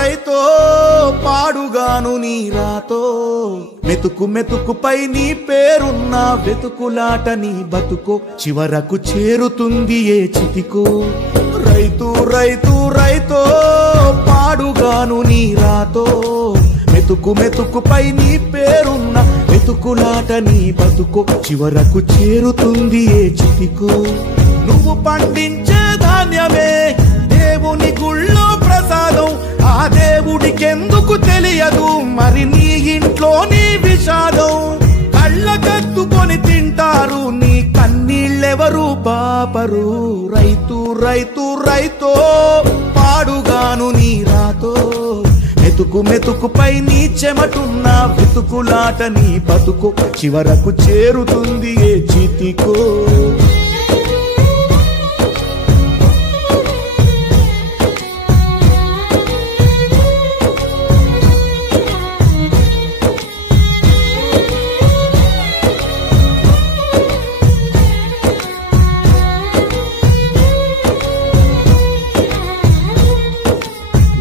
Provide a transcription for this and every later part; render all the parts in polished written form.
రైతో పాడుగాను నీ రాతో మెతుకు మెతుకుపై నీ పేరున్న వెతుకులాట నీ బతుకో చివరకు చేరుతుంది ఏ చితికో రైతు రైతు రైతో పాడుగాను నీ రాతో మెతుకు మెతుకుపై నీ పేరున్న వెతుకులాట నీ బతుకో చివరకు చేరుతుంది ఏ చితికో నువ్వు పండించే ధాన్యమే దేవుని గుళ్ళో ప్రసాదం ఆ దేవుడికెందుకు తెలియదు మరి నీ ఇంట్లో నీ విషాదం కళ్ళకత్తుకొని తింటారు నీ కన్నీళ్ళెవరు పాపరు రైతు రైతు రైతో పాడుగాను నీ రాతో మెతుకు మెతుకుపై నీ చెమటున్న వెతుకులాట నీ బతుకు చివరకు చేరుతుంది ఏ చితికో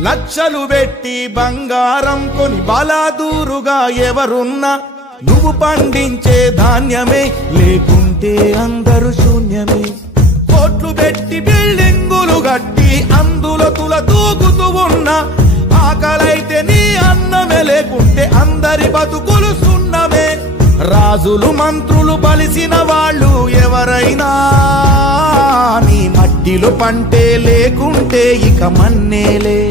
లక్షలు పెట్టి బంగారం కొని బలాదూరుగా ఎవరున్నా నువ్వు పండించే ధాన్యమే లేకుంటే అందరూ శూన్యమే కోట్లు పెట్టి బిల్డింగులు కట్టి అందులో తుల దూకుతూ ఉన్నా ఆకలైతే నీ అన్నమే లేకుంటే అందరి బతుకులు సున్నమే రాజులు మంత్రులు బలిసిన వాళ్ళు ఎవరైనా నీ మట్టిలో పంటే లేకుంటే ఇక మన్నేలే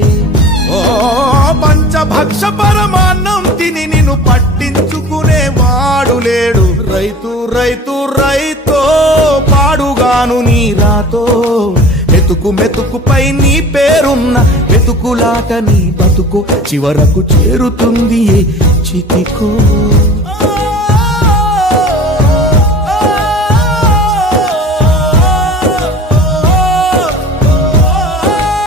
ఓ పంచభక్ష పరమాన్నం తిని నిన్ను పట్టించుకునే వాడు లేడు రైతు రైతు రైతో పాడుగాను నీ రాతో మెతుకు మెతుకుపై నీ పేరున్న వెతుకులాట నీ బతుకు చివరకు చేరుతుంది చితికో